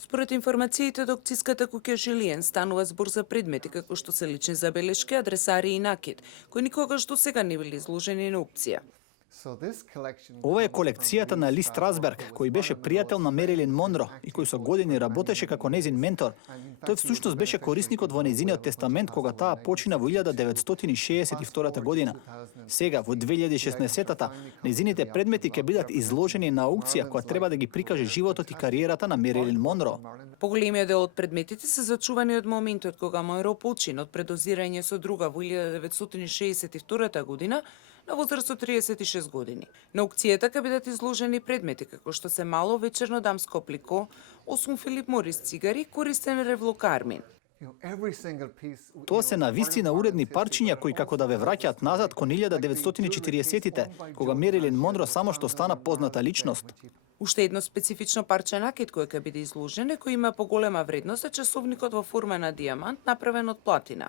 Според информациите од аукцијската куќа Жилиен станува збор за предмети како што се лични забелешки, адресари и накид, кои никогаш до сега не били изложени на аукција. Ова е колекцијата на Ли Страсберг, кој беше пријател на Мерилин Монро и кој со години работеше како незин ментор. Тој всушност беше корисникот во незиниот тестамент кога таа почина во 1962 година. Сега, во 2016-та, незините предмети ќе бидат изложени на аукција која треба да ги прикаже животот и кариерата на Мерилин Монро. Поголемиот дел од предметите се зачувани од моментот кога Монро почина од предозирање со друга во 1962 година на возраст од 36 години. На аукцијата ќе бидат изложени предмети како што се мало вечерно дамско оплико, 8 Филип Морис цигари, користен ревло Кармин. Тоа се навистина уредни парчиња кои како да ве враќаат назад кон 1940-тите, кога Мерилин Монро само што стана позната личност. Уште едно специфично парче накид кое ќе биде изложено, кој има поголема вредност, е часовникот во форма на дијамант направен од платина.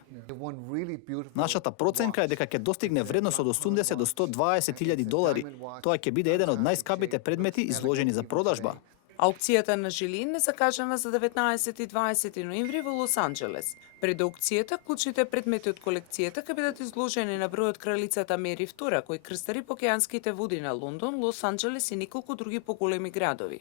Нашата проценка е дека ќе достигне вредност од 80 до 120.000 долари. Тоа ќе биде еден од најскапите предмети изложени за продажба. Аукцијата на Жилин е закажана за 19 и 20 ноември во Лос Анџелес. Пред аукцијата, клучните предмети од колекцијата ќе бидат изложени на бројот кралицата Мери II, кој крстари по океанските води на Лондон, Лос Анџелес и неколку други поголеми градови.